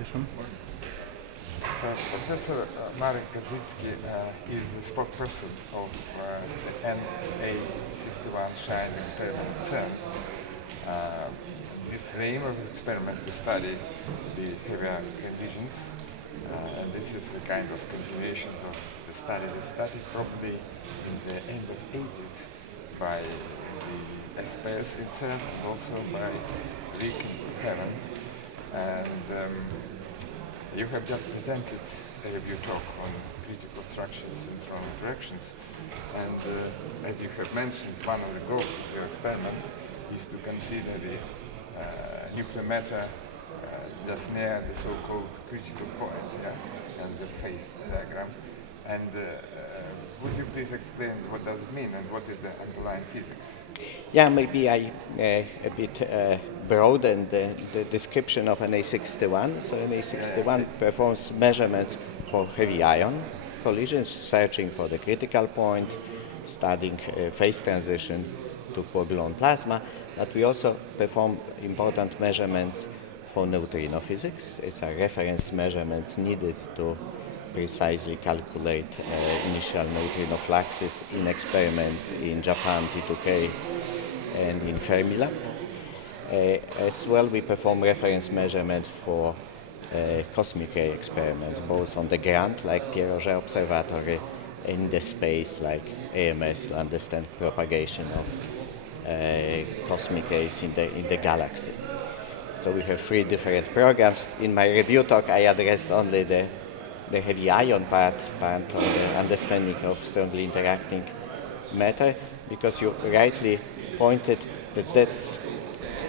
presentation. Professor Mareck Gazdzicki is the spokesperson of the NA61 shine experiment at CERN. This name of the experiment to study the heavier conditions, and this is a kind of continuation of the study that started probably in the end of 80s by the SPS in CERN, and also by Rick Hammond. And you have just presented a review talk on critical structures in strong interactions, and as you have mentioned, one of the goals of your experiment is to consider the nuclear matter just near the so-called critical point, and the phase diagram. And would you please explain what does it mean and what is the underlying physics? Yeah, maybe I a bit broaden the description of Na61. So Na61 performs measurements for heavy ion collisions, searching for the critical point, studying phase transition to quark-gluon plasma, but we also perform important measurements for neutrino physics. It's a reference measurements needed to precisely calculate initial neutrino fluxes in experiments in Japan, T2K, and in Fermilab. As well, we perform reference measurements for cosmic ray experiments, both on the ground, like Pierre Auger Observatory, and in the space, like AMS, to understand propagation of cosmic rays in the galaxy. So we have 3 different programs. In my review talk, I addressed only the heavy ion part on the understanding of strongly interacting matter, because you rightly pointed that that's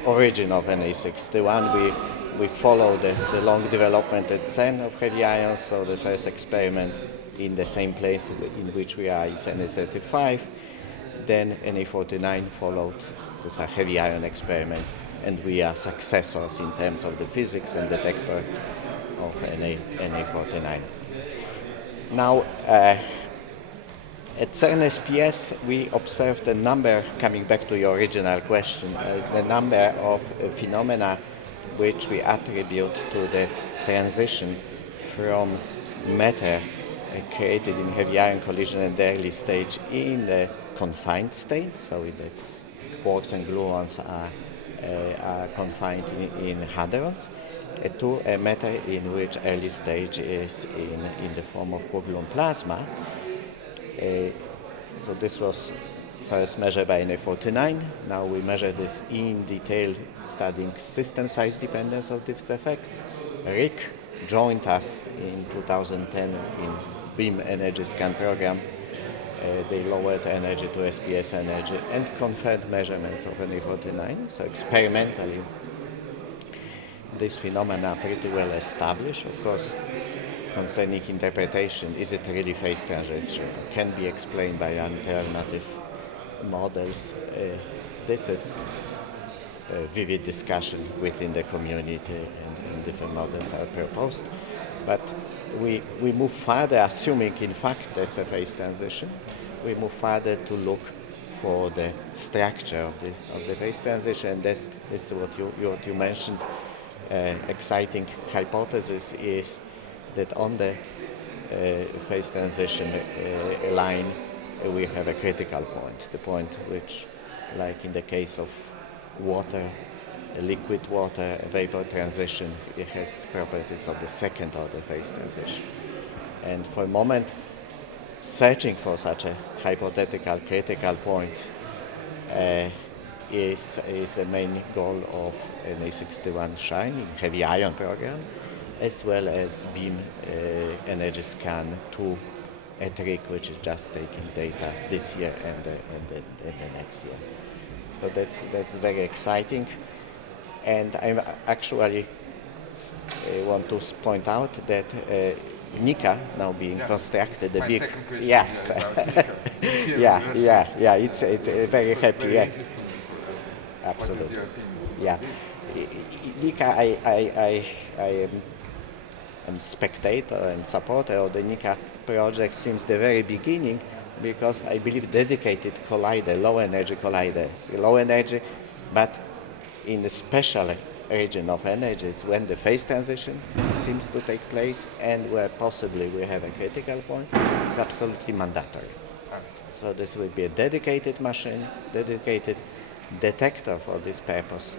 origin of Na61. We follow the long development at CERN of heavy ions, so the first experiment in the same place in which we are is Na35, then Na49 followed. This is a heavy ion experiment, and we are successors in terms of the physics and detector of Na49. Now, at CERN SPS, we observed a number, coming back to your original question, the number of phenomena which we attribute to the transition from matter created in heavy ion collision at the early stage in the confined state, so the quarks and gluons are confined in hadrons, to a matter in which early stage is in the form of quark-gluon plasma. So this was first measured by Na49. Now we measure this in detail, studying system size dependence of these effects. Rick joined us in 2010 in beam energy scan program. They lowered energy to SPS energy and confirmed measurements of Na49. So experimentally, these phenomena are pretty well established. Of course, concerning interpretation, is it really phase transition? Can be explained by alternative models. This is a vivid discussion within the community, and different models are proposed. But we move further, assuming in fact that's a phase transition. We move further to look for the structure of the phase transition. This is what you mentioned. Exciting hypothesis is that on the phase transition line we have a critical point, the point which, like in the case of water, liquid water, vapor transition, it has properties of the second order phase transition. And for a moment, searching for such a hypothetical critical point is a main goal of Na61 shine in heavy ion program, as well as beam energy scan 2 at Rick, which is just taking data this year and the next year. So that's very exciting. And I actually want to point out that Nika now being constructed, the big, yes, yeah, it's very happy, Very yeah, interesting for us. absolutely, What is your opinion? yeah. Nika, I am spectator and supporter of the Nika project since the very beginning, because I believe dedicated collider, low energy collider, low energy, but in a special region of energy is when the phase transition seems to take place and where possibly we have a critical point. It's absolutely mandatory. So this will be a dedicated machine, dedicated detector for this purpose,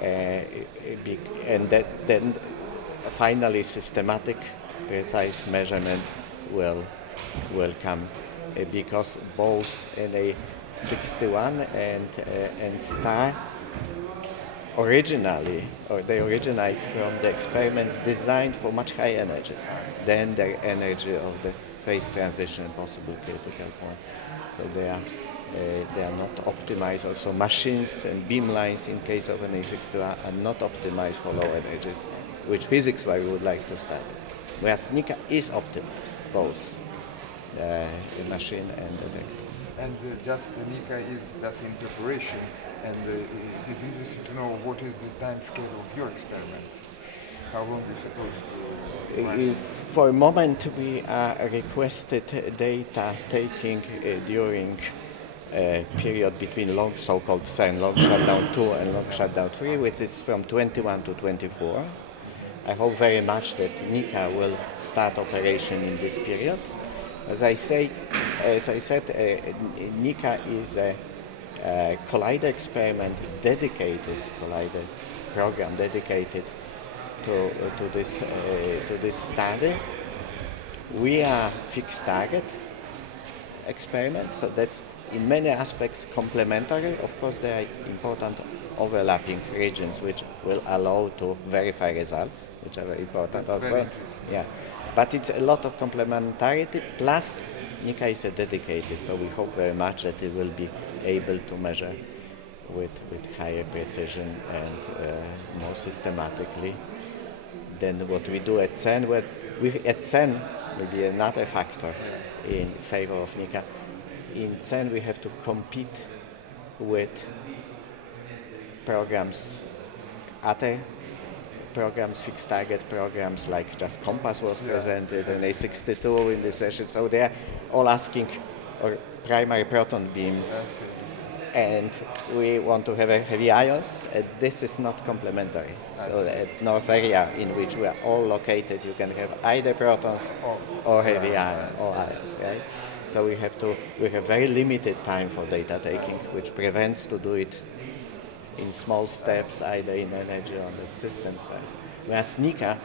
and then finally systematic, precise measurement will come, because both NA61 and STAR they originate from the experiments designed for much higher energies than the energy of the phase transition and possible critical point. So they are not optimized. Also, machines and beamlines in case of NA61 are not optimized for low energies, which physics-wise we would like to study. Whereas NICA is optimized, both the machine and detector. And just NICA is just in preparation, and it is interesting to know what is the time scale of your experiment. How long are you supposed to run? For a moment, we are requested data taking during a period between so-called CERN long shutdown 2 and long shutdown 3, which is from 21 to 24. I hope very much that NICA will start operation in this period. As I said, NICA is a collider experiment, collider program dedicated to this study. We are fixed target experiment, so that's in many aspects complementary. Of course, there are important overlapping regions which will allow to verify results, which are very important That's also. very interesting. Yeah, but it's a lot of complementarity. Plus, NICA is a dedicated, so we hope very much that it will be able to measure with higher precision and more systematically than what we do at CERN. At CERN, maybe another factor in favor of NICA. In CERN, we have to compete with programs, other programs, fixed target programs like just COMPASS was presented and A62 in this session. So they are all asking for primary proton beams, and we want to have a heavy ions. This is not complementary. So at North area, in which we are all located, you can have either protons or heavy ions, right? So we have very limited time for data taking, which prevents to do it in small steps, either in energy or on the system size. Whereas NICA,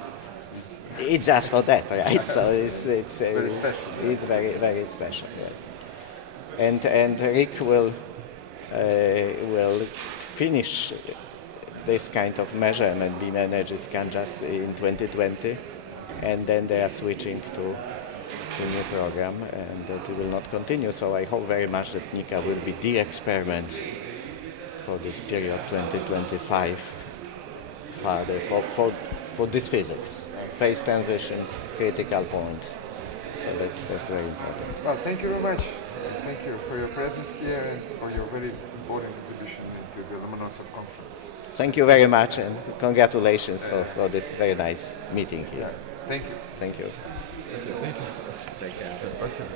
it's just for that, right? So it's Very special. It's very, very special. Right? And Rick will finish this kind of measurement, beam energy scan, just in 2020, and then they are switching to a new program, and that will not continue. So I hope very much that NICA will be the experiment for this period 2025 further for this physics, phase transition, critical point. So that's very important. Well, thank you very much. Thank you for your presence here and for your very important contribution to the Lomonosov conference. Thank you very much, and congratulations for this very nice meeting here. Thank you. Thank you. Thank you. Take care. Спасибо.